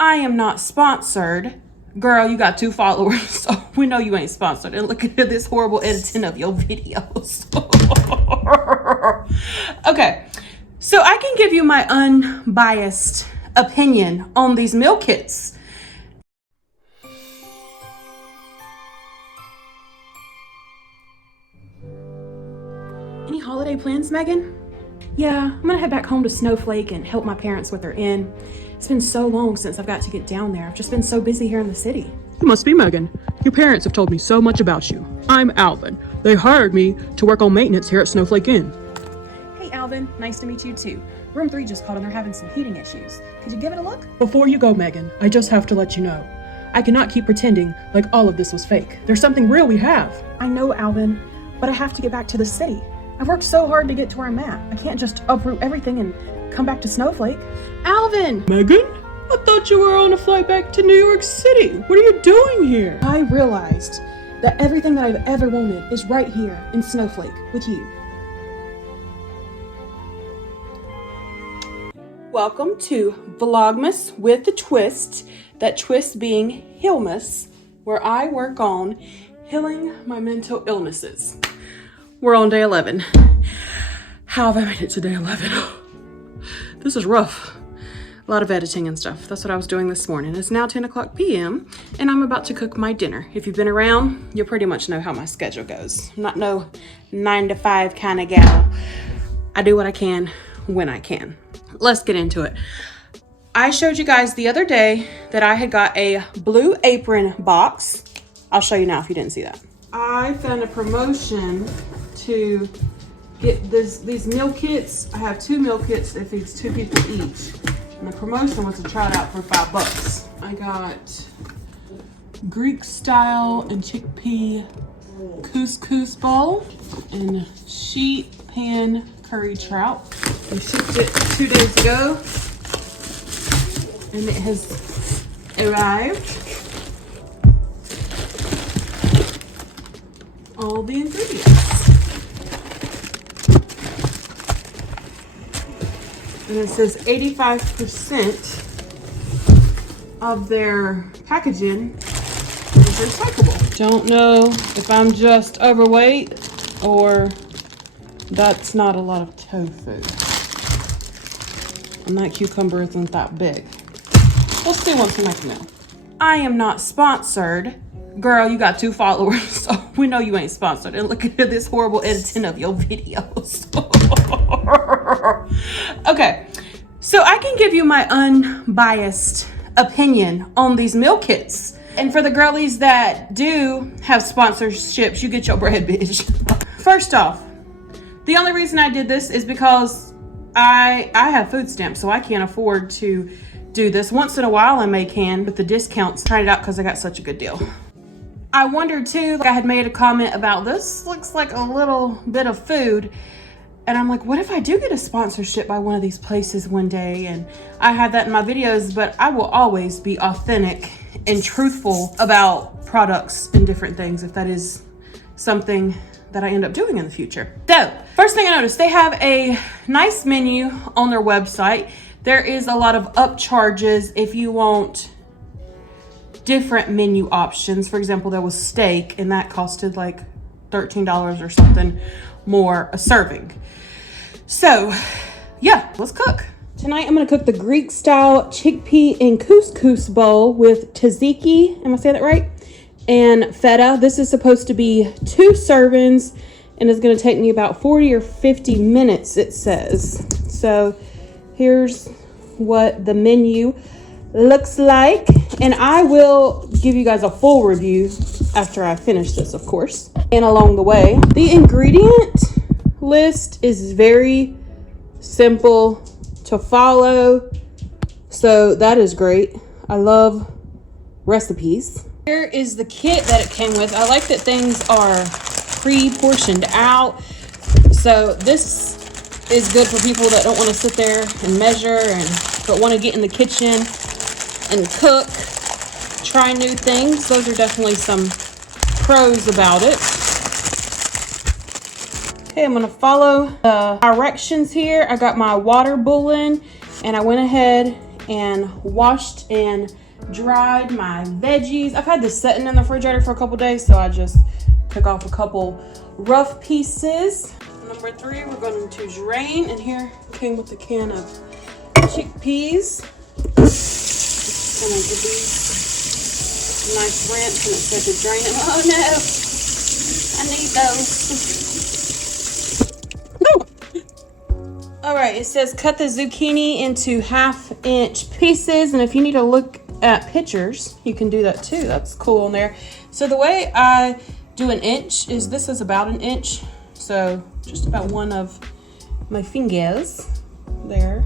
I am not sponsored. Girl, you got 2 followers, so we know you ain't sponsored. And look at this horrible editing of your videos. Okay, so I can give you my unbiased opinion on these meal kits. Any holiday plans, Megan? Yeah, I'm gonna head back home to Snowflake and help my parents with their inn. It's been so long since I've got to get down there. I've just been so busy here in the city. You must be Megan. Your parents have told me so much about you. I'm Alvin. They hired me to work on maintenance here at Snowflake Inn. Hey Alvin, nice to meet you too. Room 3 just called and they're having some heating issues. Could you give it a look? Before you go, Megan, I just have to let you know. I cannot keep pretending like all of this was fake. There's something real we have. I know, Alvin, but I have to get back to the city. I've worked so hard to get to where I'm at. I can't just uproot everything and come back to Snowflake. Alvin! Megan? I thought you were on a flight back to New York City. What are you doing here? I realized that everything that I've ever wanted is right here in Snowflake with you. Welcome to VLOGMAS with a twist, that twist being Healmas, where I work on healing my mental illnesses. We're on day 11. How have I made it to day 11? This is rough. A lot of editing and stuff. That's what I was doing this morning. It's now 10 o'clock p.m. and I'm about to cook my dinner. If you've been around, you'll pretty much know how my schedule goes. I'm not no 9 to 5 kind of gal. I do what I can when I can. Let's get into it. I showed you guys the other day that I had got a Blue Apron box. I'll show you now if you didn't see that. I found a promotion to get these meal kits. I have 2 meal kits that feeds 2 people each. And the promotion was to try it out for $5. I got Greek style and chickpea couscous bowl and sheet pan curry trout. We shipped it 2 days ago and it has arrived. All the ingredients. And it says 85% of their packaging is recyclable. Don't know if I'm just overweight or that's not a lot of tofu. And that cucumber isn't that big. We'll see once we make a meal. I am not sponsored. Girl, you got 2 followers, so we know you ain't sponsored. And look at this horrible editing of your videos. Okay, so I can give you my unbiased opinion on these meal kits. And for the girlies that do have sponsorships, you get your bread, bitch. First off, the only reason I did this is because I have food stamps, so I can't afford to do this. Once in a while I may can with the discounts. Tried it out because I got such a good deal. I wondered too, like I had made a comment about this looks like a little bit of food. And I'm like, what if I do get a sponsorship by one of these places one day? And I have that in my videos, but I will always be authentic and truthful about products and different things if that is something that I end up doing in the future. So, first thing I noticed, they have a nice menu on their website. There is a lot of upcharges if you want different menu options. For example, there was steak and that costed like $13 or something more a serving. So yeah, let's cook. Tonight I'm gonna cook the Greek style chickpea and couscous bowl with tzatziki, am I saying that right? And feta. This is supposed to be 2 servings and it's gonna take me about 40 or 50 minutes, it says. So here's what the menu looks like. And I will give you guys a full review after I finish this, of course. And along the way, the ingredient list is very simple to follow. So that is great. I love recipes. Here is the kit that it came with. I like that things are pre-portioned out. So this is good for people that don't want to sit there and measure but want to get in the kitchen and cook, try new things. Those are definitely some pros about it. Okay, I'm gonna follow the directions here. I got my water boiling and I went ahead and washed and dried my veggies. I've had this sitting in the refrigerator for a couple days, so I just took off a couple rough pieces. Number 3, we're going to drain, and here came with a can of chickpeas. Just gonna give these a nice rinse, and it said to drain them. Oh no, I need those. All right, it says cut the zucchini into 1/2-inch pieces, and if you need to look at pictures, you can do that too. That's cool on there. So the way I do an inch is, this is about an inch, so just about one of my fingers there.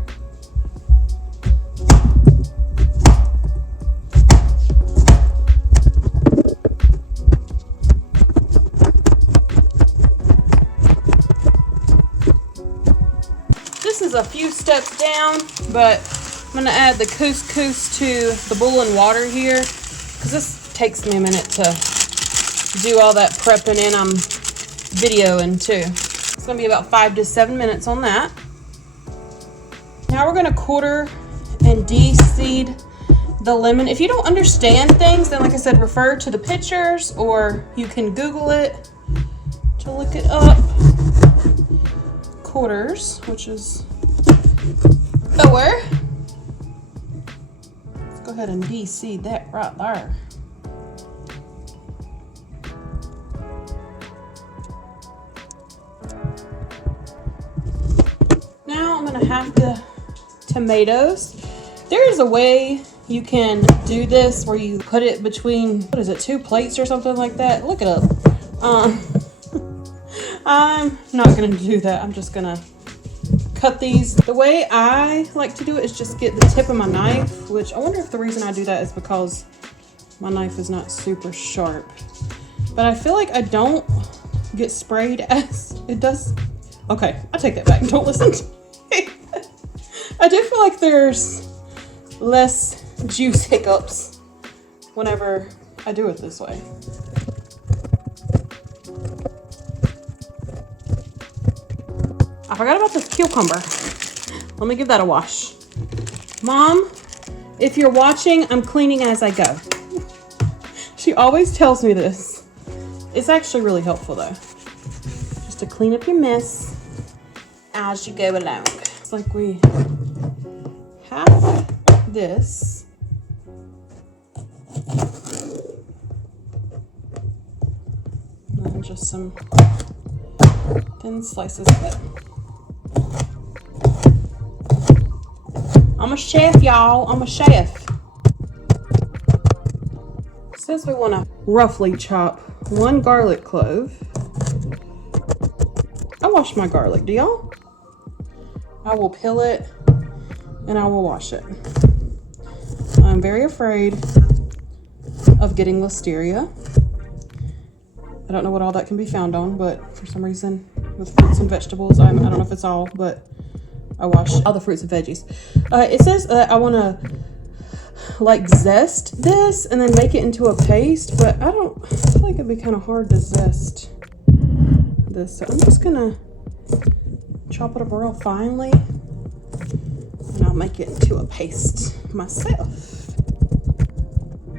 This is a few steps down, but I'm gonna add the couscous to the boiling water here, because this takes me a minute to do all that prepping, and I'm videoing too. It's gonna be about 5 to 7 minutes on that. Now we're gonna quarter and de-seed the lemon. If you don't understand things, then like I said, refer to the pictures, or you can Google it to look it up. Quarters, which is lower. Let's go ahead and de-seed that right there. Now I'm gonna have the tomatoes. There is a way you can do this where you put it between, what is it, 2 plates or something like that. Look it up. I'm not gonna do that. I'm just gonna cut these. The way I like to do it is just get the tip of my knife, which I wonder if the reason I do that is because my knife is not super sharp. But I feel like I don't get sprayed as it does. Okay, I take that back. Don't listen to me. I do feel like there's less juice hiccups whenever I do it this way. I forgot about this cucumber. Let me give that a wash. Mom, if you're watching, I'm cleaning as I go. She always tells me this. It's actually really helpful though. Just to clean up your mess as you go along. It's like we have this. And just some thin slices of it. I'm a chef, y'all. I'm a chef. It says we want to roughly chop 1 garlic clove. I wash my garlic, do y'all? I will peel it and I will wash it. I'm very afraid of getting listeria. I don't know what all that can be found on, but for some reason with fruits and vegetables, I don't know if it's all, but I wash all the fruits and veggies. It says that I want to like zest this and then make it into a paste, but I feel like it'd be kind of hard to zest this. So I'm just gonna chop it up real finely and I'll make it into a paste myself.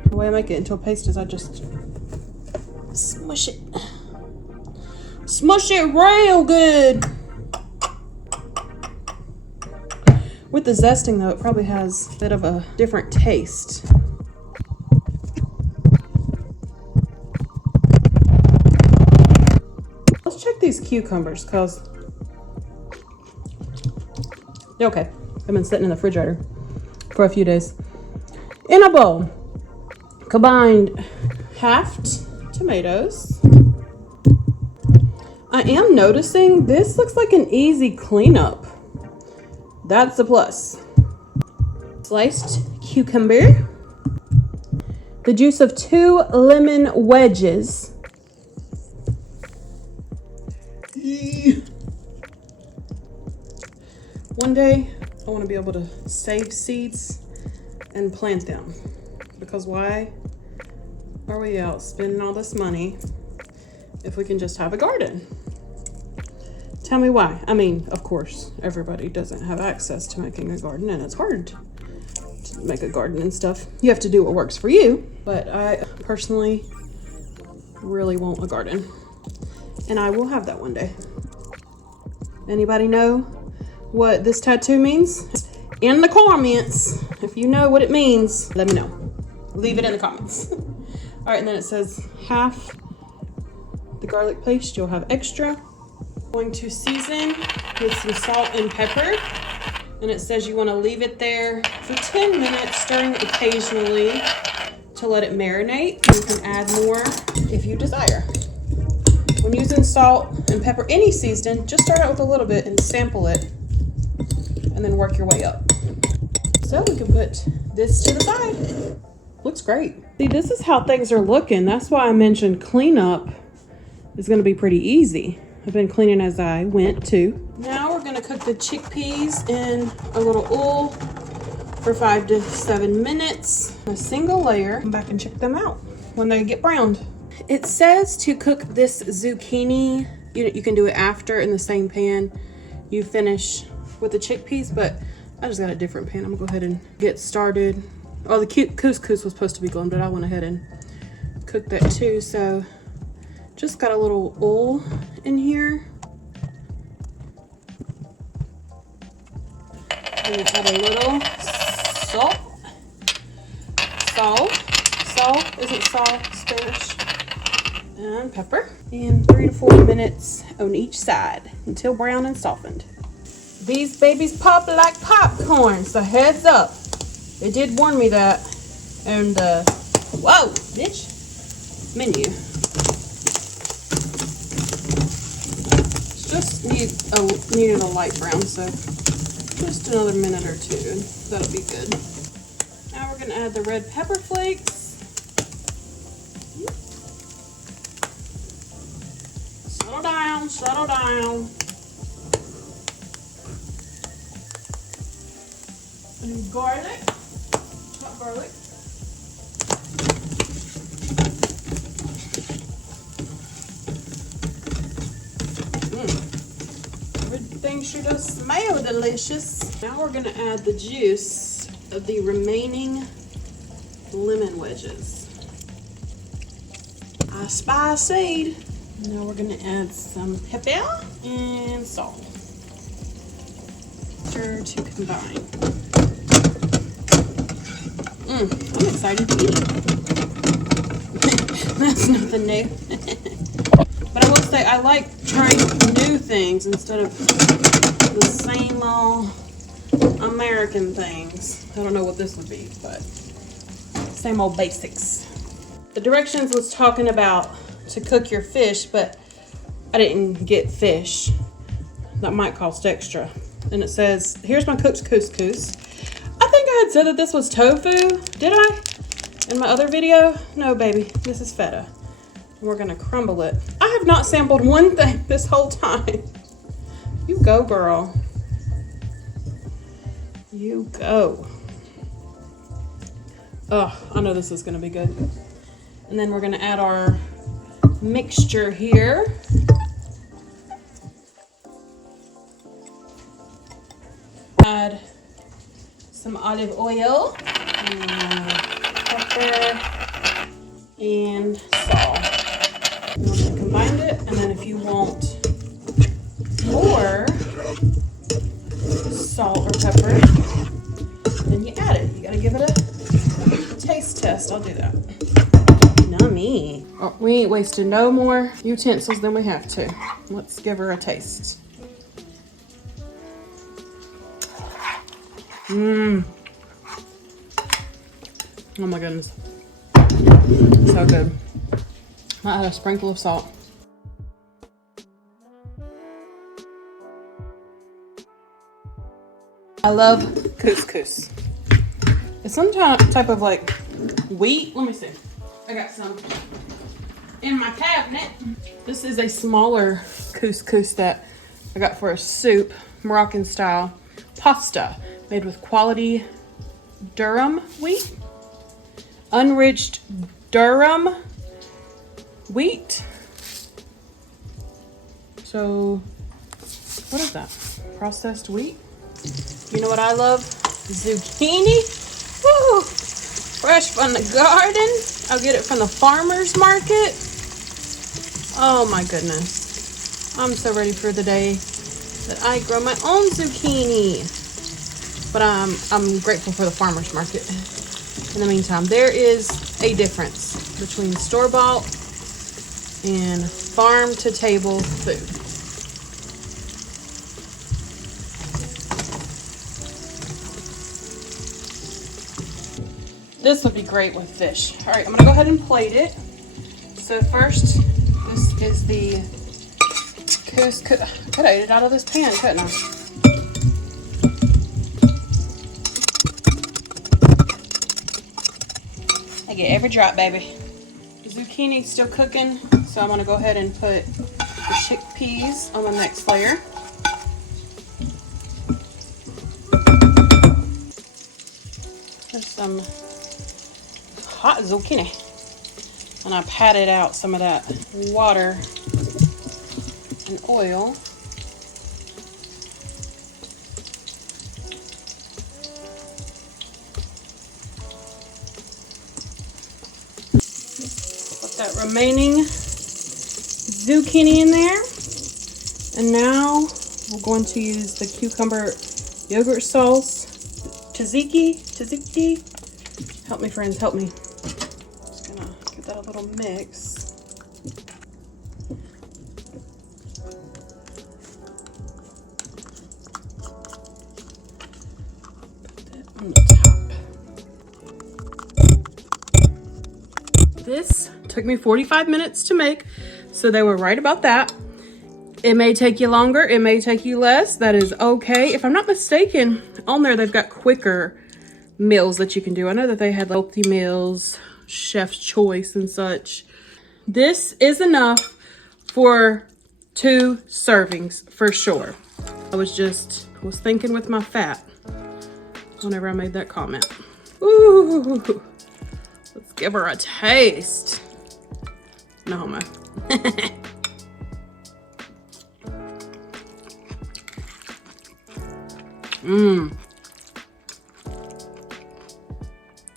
The way I make it into a paste is I just smush it. Smush it real good. With the zesting though, it probably has a bit of a different taste. Let's check these cucumbers, cause they're okay. They've been sitting in the refrigerator for a few days. In a bowl, combined halved tomatoes. I am noticing this looks like an easy cleanup. That's a plus. Sliced cucumber. The juice of 2 lemon wedges. One day, I want to be able to save seeds and plant them. Because why are we out spending all this money if we can just have a garden? Tell me why. I mean, of course, everybody doesn't have access to making a garden, and it's hard make a garden and stuff. You have to do what works for you, but I personally really want a garden, and I will have that one day. Anybody know what this tattoo means? In the comments, if you know what it means, let me know. Leave it in the comments. All right, and then it says half the garlic paste, you'll have extra. Going to season with some salt and pepper. And it says you want to leave it there for 10 minutes, stirring occasionally to let it marinate. You can add more if you desire. When using salt and pepper, any seasoning, just start out with a little bit and sample it, and then work your way up. So we can put this to the side. Looks great. See, this is how things are looking. That's why I mentioned cleanup is going to be pretty easy. I've been cleaning as I went too. Now we're going to cook the chickpeas in a little oil for 5 to 7 minutes. A single layer. Come back and check them out when they get browned. It says to cook this zucchini. You can do it after in the same pan you finish with the chickpeas, but I just got a different pan. I'm gonna go ahead and get started. Oh, the couscous was supposed to be going, but I went ahead and cooked that too. So just got a little oil in here. I'm gonna add a little salt. Salt, isn't salt Spanish? And pepper. And 3 to 4 minutes on each side until brown and softened. These babies pop like popcorn, so heads up. They did warn me that on the, whoa, bitch, menu. Just needed a light brown, so just another minute or two. That'll be good. Now we're gonna add the red pepper flakes. Settle down. And garlic, chopped garlic. Everything sure does smell delicious. Now we're gonna add the juice of the remaining lemon wedges. I spy a seed. Now we're gonna add some pepper and salt. Stir to combine. I'm excited to eat it. That's nothing new. But I will say I like trying new things instead of the same old American things. I don't know what this would be, but same old basics. The directions was talking about to cook your fish, but I didn't get fish. That might cost extra. And it says, here's my cooked couscous. I think I had said that this was tofu. Did I? In my other video? No, baby. This is feta. And we're gonna crumble it. I have not sampled one thing this whole time. You go, girl. You go. Oh, I know this is gonna be good. And then we're gonna add our mixture here. Add some olive oil, pepper, and salt. And we're gonna combine it, and then if you want more salt or pepper, then you add it. You gotta give it a taste test. I'll do that. Yummy. Oh, we ain't wasting no more utensils than we have to. Let's give her a taste. Oh my goodness. So good. Might add a sprinkle of salt. I love couscous. It's some type of like wheat. Let me see. I got some in my cabinet. This is a smaller couscous that I got for a soup, Moroccan style pasta made with quality durum wheat, unenriched durum wheat. So what is that? Processed wheat. You know what I love? Zucchini. Woo! Woo! Fresh from the garden. I'll get it from the farmer's market. Oh my goodness. I'm so ready for the day that I grow my own zucchini. But I'm grateful for the farmer's market. In the meantime, there is a difference between store-bought and farm-to-table food. This would be great with fish. All right, I'm gonna go ahead and plate it. So first, this is the couscous. I could have ate it out of this pan, couldn't I? I get every drop, baby. The zucchini's still cooking, so I'm gonna go ahead and put the chickpeas on the next layer. There's some hot zucchini. And I patted out some of that water and oil. Put that remaining zucchini in there. And now we're going to use the cucumber yogurt sauce. Tzatziki. Help me, friends, help me. Just gonna give that a little mix. Put that on the top. This took me 45 minutes to make, so they were right about that. It may take you longer, it may take you less. That is okay. If I'm not mistaken, on there they've got quicker meals that you can do. I know that they had healthy meals, chef's choice and such. This is enough for 2 servings for sure. I was thinking with my fat whenever I made that comment. Ooh, let's give her a taste. No homo.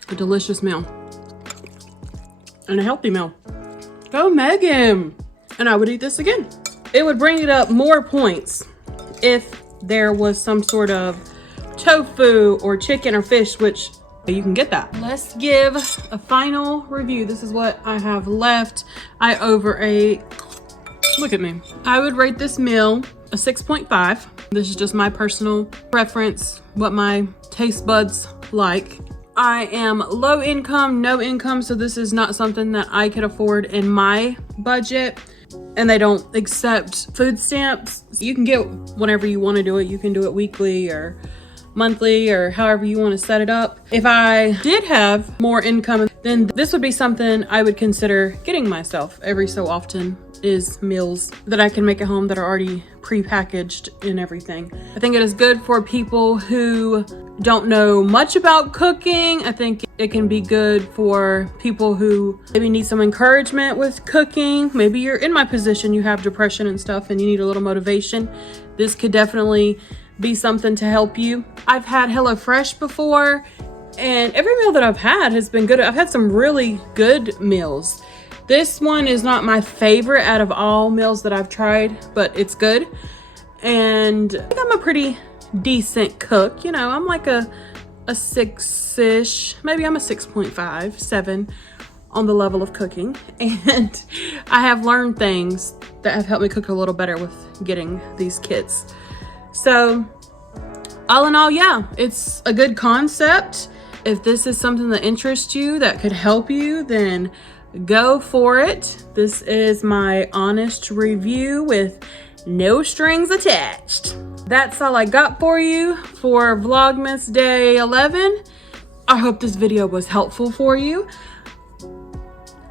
A delicious meal. And a healthy meal. Go Megan! And I would eat this again. It would bring it up more points if there was some sort of tofu or chicken or fish, which you can get that. Let's give a final review. This is what I have left. I overate. Look at me. I would rate this meal a 6.5. This is just my personal preference, what my taste buds like. I am low income, no income, so this is not something that I could afford in my budget. And they don't accept food stamps. You can get whenever you want to do it. You can do it weekly or monthly or however you want to set it up. If I did have more income, then this would be something I would consider getting myself every so often, is meals that I can make at home that are already pre-packaged and everything. I think it is good for people who don't know much about cooking. I think it can be good for people who maybe need some encouragement with cooking. Maybe you're in my position, you have depression and stuff and you need a little motivation. This could definitely be something to help you. I've had HelloFresh before and every meal that I've had has been good. I've had some really good meals. This one is not my favorite out of all meals that I've tried, but it's good. And I think I'm a pretty decent cook. You know, I'm like a 6-ish, maybe I'm a 6.5, 7 on the level of cooking. And I have learned things that have helped me cook a little better with getting these kits. So all in all, yeah, it's a good concept. If this is something that interests you, that could help you, then go for it. This is my honest review with no strings attached. That's all I got for you for Vlogmas Day 11. I hope this video was helpful for you.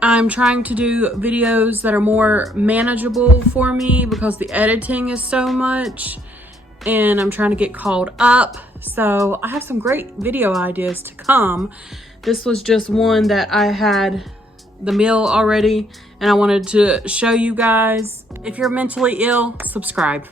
I'm trying to do videos that are more manageable for me because the editing is so much and I'm trying to get caught up. So I have some great video ideas to come. This was just one that I had the meal already and I wanted to show you guys. If you're mentally ill, subscribe.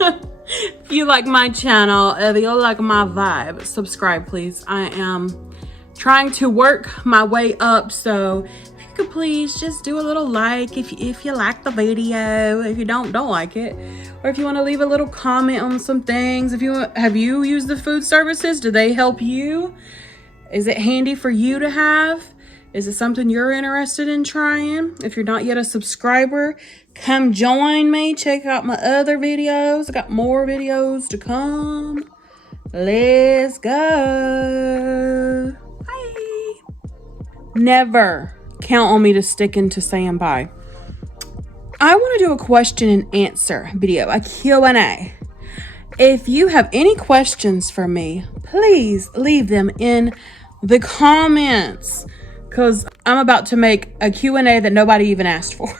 If you like my channel, if you like my vibe, subscribe please. I am trying to work my way up. So if you could please just do a little like if you like the video. If you don't like it. Or if you want to leave a little comment on some things. Have you used the food services? Do they help you? Is it handy for you to have? Is it something you're interested in trying? If you're not yet a subscriber, come join me. Check out my other videos. I got more videos to come. Let's go. Bye. Never count on me to stick into saying bye. I want to do a question and answer video, a Q&A. If you have any questions for me, please leave them in the comments, because I'm about to make a Q&A that nobody even asked for.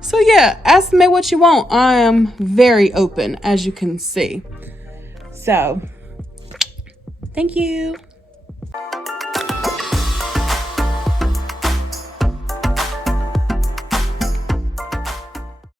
So yeah, ask me what you want. I am very open, as you can see. So, thank you.